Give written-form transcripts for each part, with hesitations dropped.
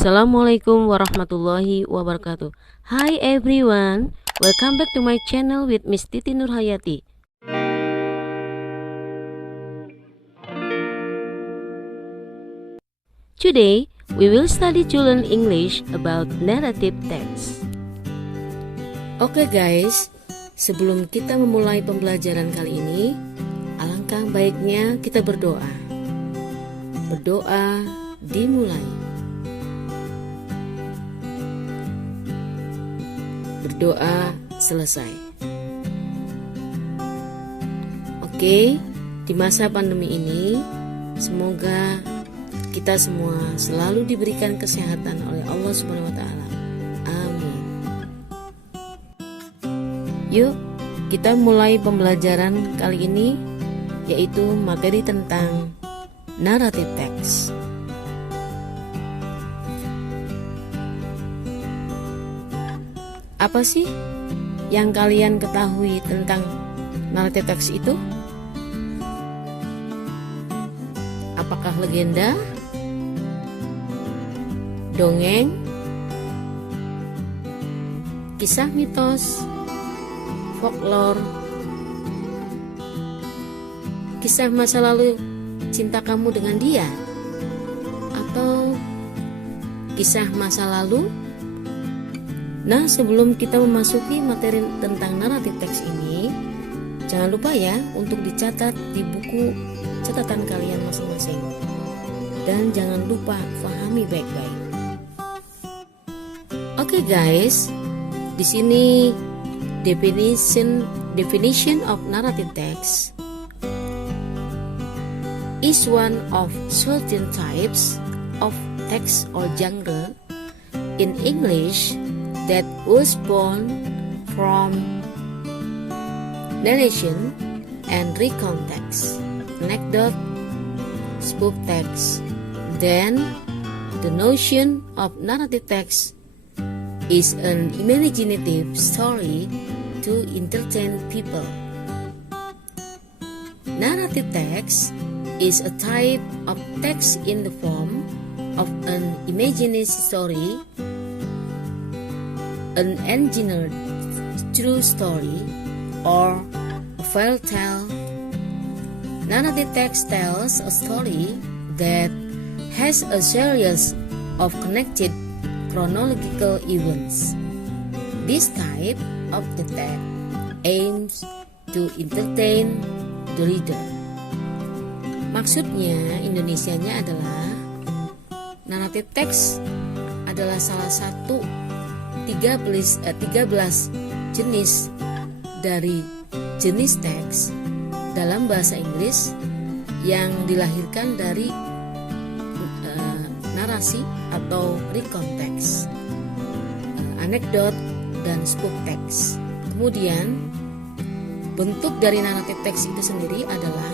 Assalamualaikum warahmatullahi wabarakatuh. Hi everyone, welcome back to my channel with Miss Titi Nurhayati. Today, we will study to learn English about narrative text. Oke guys, sebelum kita memulai pembelajaran kali ini, alangkah baiknya kita berdoa. Berdoa dimulai. Berdoa selesai. Oke, di masa pandemi ini, semoga kita semua selalu diberikan kesehatan oleh Allah Subhanahu wa taala. Amin. Yuk, kita mulai pembelajaran kali ini, yaitu materi tentang narrative text. Apa sih yang kalian ketahui tentang narrative text itu? Apakah legenda, dongeng, kisah mitos, folklore, kisah masa lalu cinta kamu dengan dia, atau kisah masa lalu? Nah, sebelum kita memasuki materi tentang naratif teks ini, jangan lupa ya untuk dicatat di buku catatan kalian masing-masing. Dan jangan lupa pahami baik-baik. Oke guys, di sini definition of narrative text is one of certain types of text or genre in English that was born from narration and recount text, anecdote, spook text. Then, the notion of narrative text is an imaginative story to entertain people. Narrative text is a type of text in the form of an imaginary story, an engineered true story, or a fairy tale. Narrative text tells a story that has a series of connected chronological events. This type of the text aims to entertain the reader. Maksudnya, Indonesianya adalah narrative text adalah salah satu 13 jenis dari jenis teks dalam bahasa Inggris yang dilahirkan dari narasi atau recount text, anekdot, dan spook text. Kemudian bentuk dari narrative text itu sendiri adalah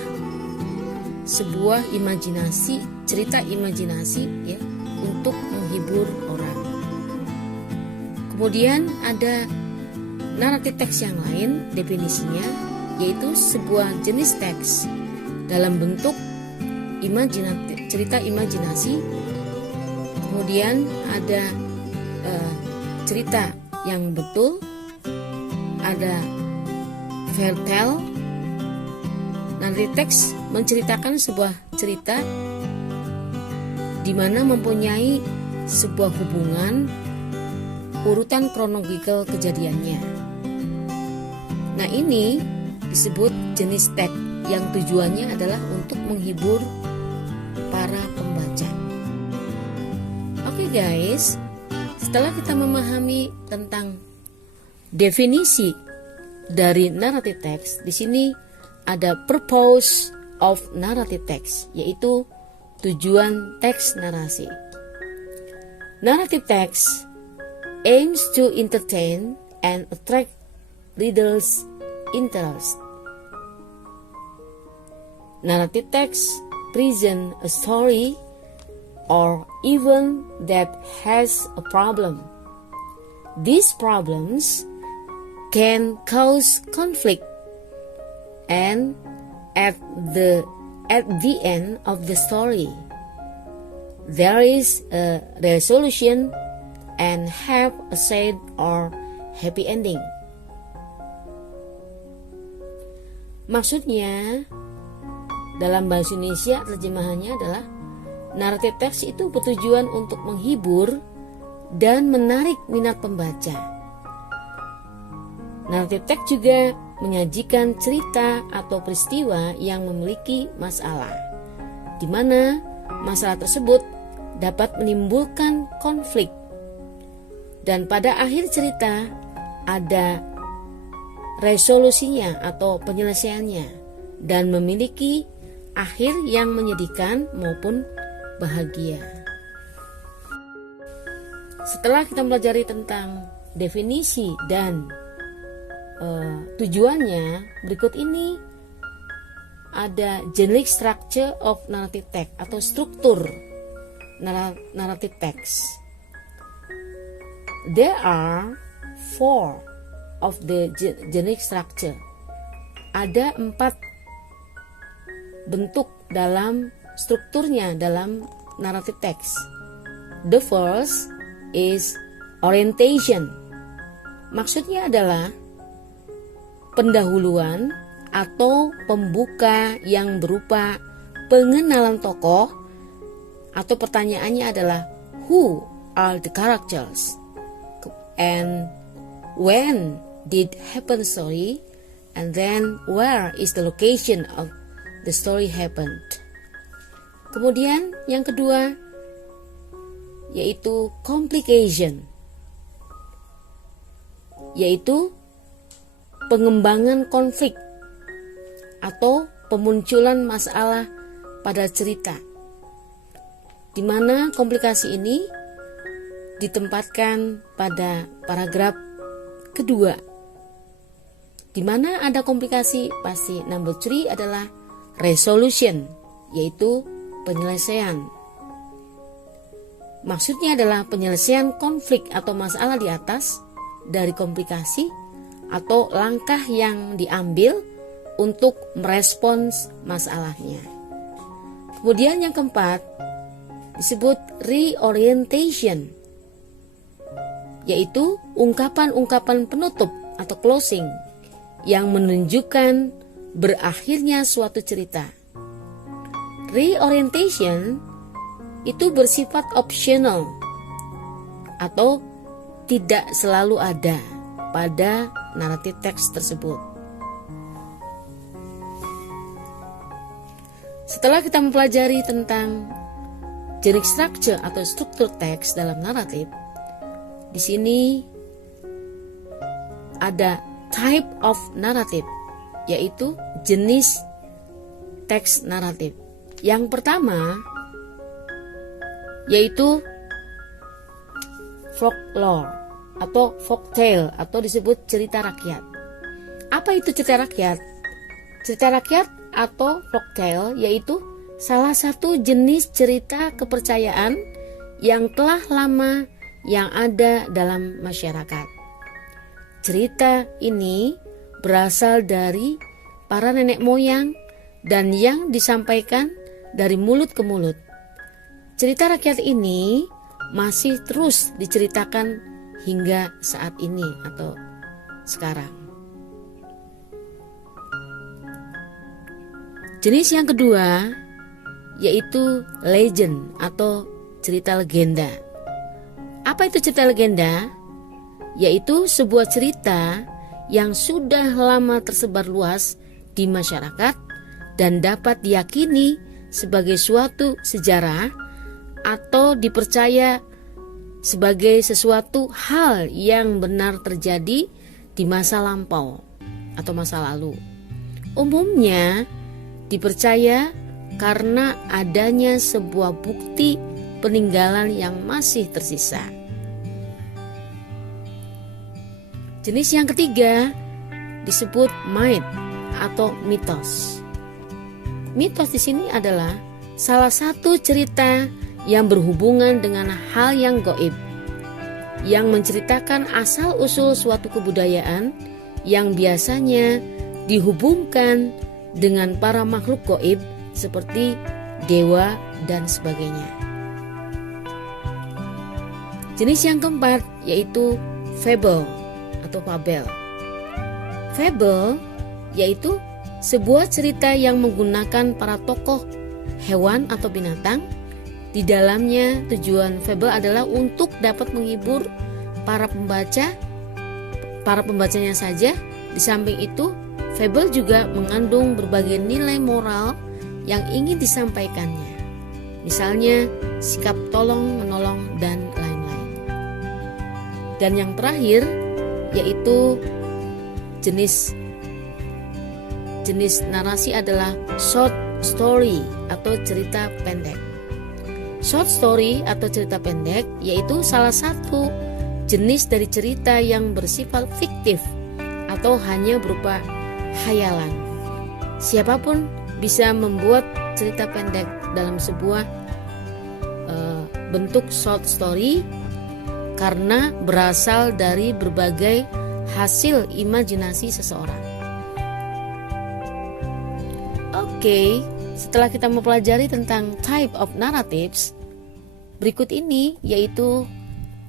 sebuah imajinasi, cerita imajinasi ya, untuk menghibur orang. Kemudian ada naratif teks yang lain, definisinya yaitu sebuah jenis teks dalam bentuk cerita imajinasi. Kemudian ada cerita yang betul, ada fairy tale. Naratif teks menceritakan sebuah cerita di mana mempunyai sebuah hubungan urutan kronologikal kejadiannya. Nah, ini disebut jenis teks yang tujuannya adalah untuk menghibur para pembaca. Oke guys, setelah kita memahami tentang definisi dari narrative text, di sini ada purpose of narrative text, yaitu tujuan teks narasi. Narrative text aims to entertain and attract readers' interest. Narrative text present a story or event that has a problem. These problems can cause conflict, and at the end of the story, there is a resolution and have a sad or happy ending. Maksudnya, dalam bahasa Indonesia terjemahannya adalah naratif teks itu bertujuan untuk menghibur dan menarik minat pembaca. Naratif teks juga menyajikan cerita atau peristiwa yang memiliki masalah, di mana masalah tersebut dapat menimbulkan konflik. Dan pada akhir cerita ada resolusinya atau penyelesaiannya dan memiliki akhir yang menyedihkan maupun bahagia. Setelah kita mempelajari tentang definisi dan tujuannya, berikut ini ada generic structure of narrative text atau struktur narrative text. There are 4 of the generic structure. Ada 4 bentuk dalam strukturnya dalam narrative text. The first is orientation. Maksudnya adalah pendahuluan atau pembuka yang berupa pengenalan tokoh, atau pertanyaannya adalah who are the characters and when did happen story, and then where is the location of the story happened. Kemudian yang kedua yaitu complication, yaitu pengembangan konflik atau pemunculan masalah pada cerita, di mana komplikasi ini ditempatkan pada paragraf kedua. Di mana ada komplikasi, pasti number 3 adalah resolution, yaitu penyelesaian. Maksudnya adalah penyelesaian konflik atau masalah di atas dari komplikasi atau langkah yang diambil untuk merespons masalahnya. Kemudian yang keempat disebut reorientation, yaitu ungkapan-ungkapan penutup atau closing yang menunjukkan berakhirnya suatu cerita. Reorientation itu bersifat optional atau tidak selalu ada pada naratif teks tersebut. Setelah kita mempelajari tentang generic structure atau struktur teks dalam naratif, di sini ada type of narrative, yaitu jenis teks naratif. Yang pertama yaitu folklore atau folktale atau disebut cerita rakyat. Apa itu cerita rakyat? Cerita rakyat atau folktale yaitu salah satu jenis cerita kepercayaan yang telah lama yang ada dalam masyarakat. Cerita ini berasal dari para nenek moyang dan yang disampaikan dari mulut ke mulut. Cerita rakyat ini masih terus diceritakan hingga saat ini atau sekarang. Jenis yang kedua yaitu legend atau cerita legenda. Apa itu cerita legenda? Yaitu sebuah cerita yang sudah lama tersebar luas di masyarakat dan dapat diyakini sebagai suatu sejarah atau dipercaya sebagai sesuatu hal yang benar terjadi di masa lampau atau masa lalu. Umumnya dipercaya karena adanya sebuah bukti peninggalan yang masih tersisa. Jenis yang ketiga disebut myth atau mitos. Mitos di sini adalah salah satu cerita yang berhubungan dengan hal yang gaib, yang menceritakan asal-usul suatu kebudayaan yang biasanya dihubungkan dengan para makhluk gaib seperti dewa dan sebagainya. Jenis yang keempat yaitu fable atau fabel. Fable yaitu sebuah cerita yang menggunakan para tokoh hewan atau binatang. Di dalamnya tujuan fable adalah untuk dapat menghibur para pembacanya saja. Di samping itu, fable juga mengandung berbagai nilai moral yang ingin disampaikannya. Misalnya, sikap tolong menolong dan lain-lain. Dan yang terakhir yaitu jenis narasi adalah short story atau cerita pendek. Short story atau cerita pendek yaitu salah satu jenis dari cerita yang bersifat fiktif atau hanya berupa khayalan. Siapapun bisa membuat cerita pendek dalam sebuah bentuk short story karena berasal dari berbagai hasil imajinasi seseorang. Oke, setelah kita mempelajari tentang type of narratives, berikut ini yaitu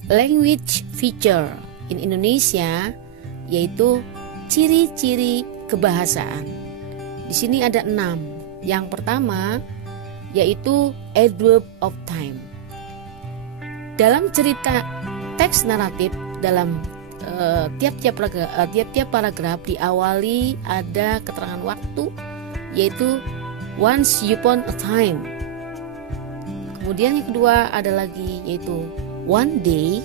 language feature in Indonesia, yaitu ciri-ciri kebahasaan. Di sini ada 6. Yang pertama yaitu adverb of time. Dalam cerita teks naratif dalam tiap-tiap paragraf diawali ada keterangan waktu, yaitu once upon a time. Kemudian yang kedua ada lagi yaitu one day.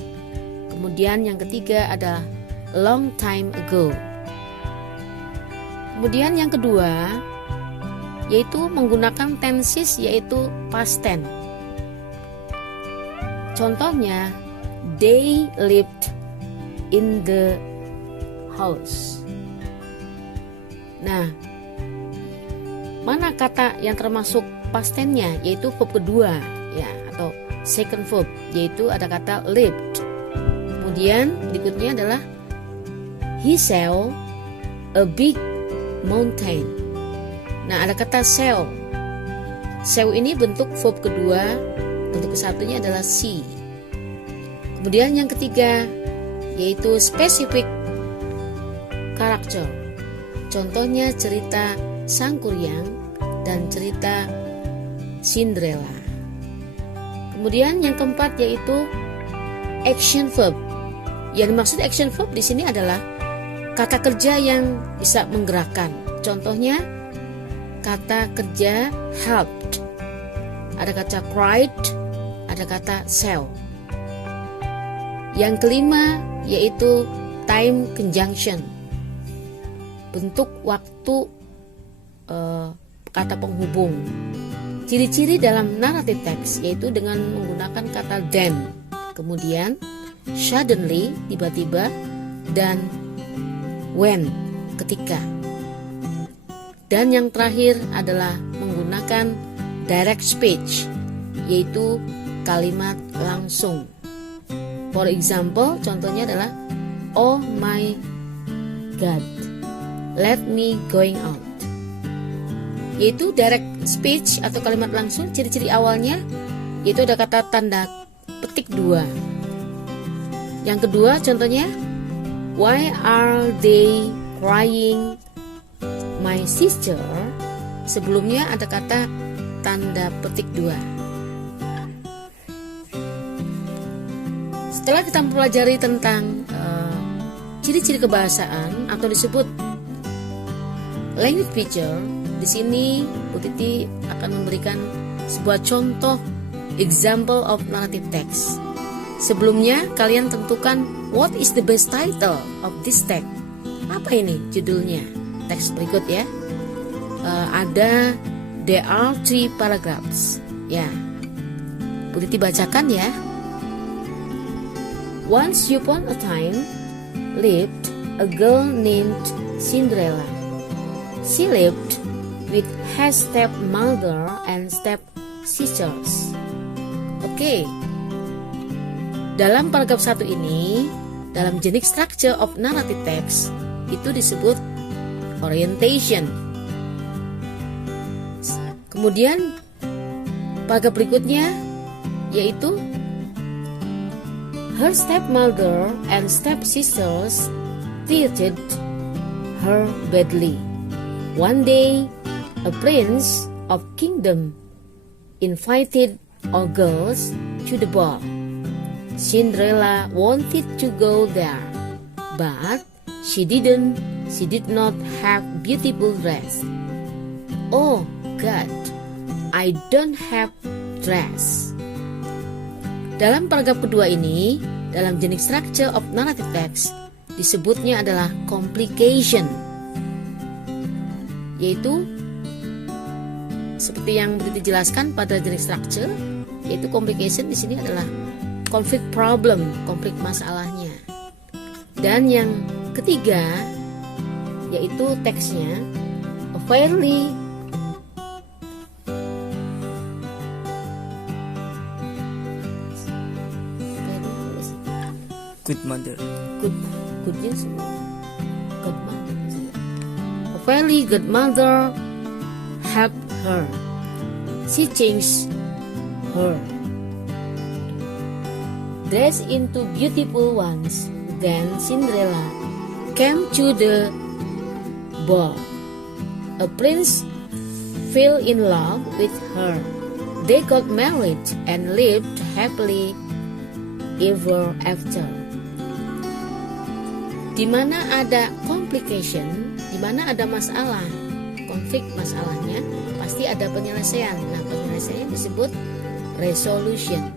Kemudian yang ketiga ada long time ago. Kemudian yang kedua yaitu menggunakan tenses yaitu past tense. Contohnya, they lived in the house. Nah, mana kata yang termasuk past tense-nya, yaitu verb kedua ya, atau second verb, yaitu ada kata lived. Kemudian berikutnya adalah he saw a big mountain. Nah, ada kata saw. Saw ini bentuk verb kedua, bentuk kesatunya adalah see. Kemudian yang ketiga yaitu specific character. Contohnya cerita Sang Kuryang dan cerita Cinderella. Kemudian yang keempat yaitu action verb. Yang dimaksud action verb di sini adalah kata kerja yang bisa menggerakkan. Contohnya kata kerja helped, ada kata cried, ada kata saw. Yang kelima yaitu time conjunction, bentuk waktu kata penghubung. Ciri-ciri dalam narrative text yaitu dengan menggunakan kata then, kemudian suddenly, tiba-tiba, dan when, ketika. Dan yang terakhir adalah menggunakan direct speech, yaitu kalimat langsung. For example, contohnya adalah oh my god, let me going out. Yaitu direct speech atau kalimat langsung, ciri-ciri awalnya yaitu ada kata tanda petik 2. Yang kedua contohnya, why are they crying my sister? Sebelumnya ada kata tanda petik 2. Setelah kita mempelajari tentang ciri-ciri kebahasaan atau disebut language feature, di sini Bu Titi akan memberikan sebuah contoh example of narrative text. Sebelumnya kalian tentukan what is the best title of this text. Apa ini judulnya? Teks berikut ya. Ada there are 3 paragraphs. Ya. Bu Titi bacakan ya. Once upon a time lived a girl named Cinderella. She lived with her stepmother and stepsisters. Oke. Dalam paragraf 1 ini, dalam jenis structure of narrative text itu disebut orientation. Kemudian paragraf berikutnya yaitu Her stepmother and stepsisters treated her badly. One day, a prince of kingdom invited all girls to the ball. Cinderella wanted to go there, but she did not have beautiful dress. Oh God, I don't have dress. Dalam paragraf kedua ini, dalam jenis structure of narrative text, disebutnya adalah complication, yaitu seperti yang dijelaskan pada jenis structure, yaitu complication di sini adalah conflict problem, konflik masalahnya. Dan yang ketiga, yaitu teksnya fairly good mother. Goodnya semua. Good mother. A fairly good mother helped her. She changed her dress into beautiful ones. Then Cinderella came to the ball. A prince fell in love with her. They got married and lived happily ever after. Di mana ada complication, di mana ada masalah, konflik masalahnya, pasti ada penyelesaian. Nah, penyelesaiannya disebut resolution.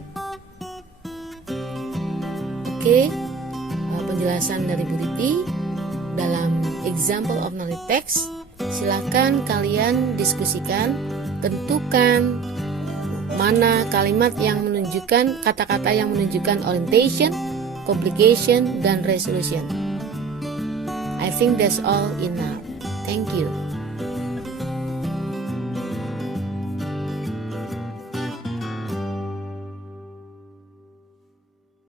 Oke, penjelasan dari Bu Titi dalam example of narrative text. Silakan kalian diskusikan, tentukan mana kalimat yang menunjukkan, kata-kata yang menunjukkan orientation, complication, dan resolution. I think that's all enough. Thank you.